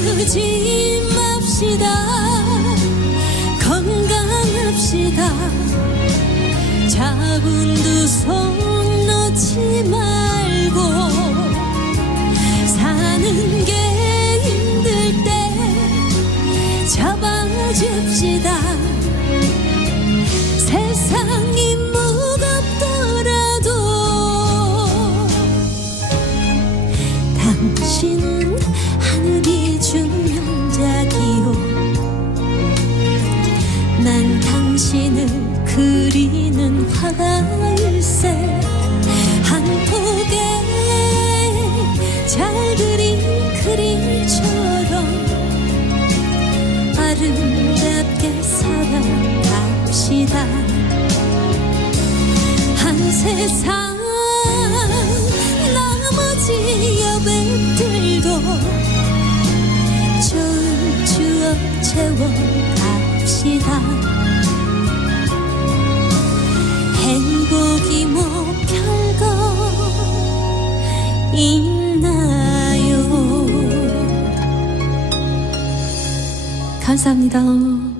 아프지 맙시다. 건강합시다. 잡은 두 손 놓지 말고 사는 게 힘들 때 잡아줍시다. 세상이 무겁더라도 당신 당신을 그리는 화가일세 한 폭에 잘 그린 그림처럼 아름답게 살아갑시다. 한 세상 나머지 여백들도 좋은 추억 채워 갑시다 있나요? 감사합니다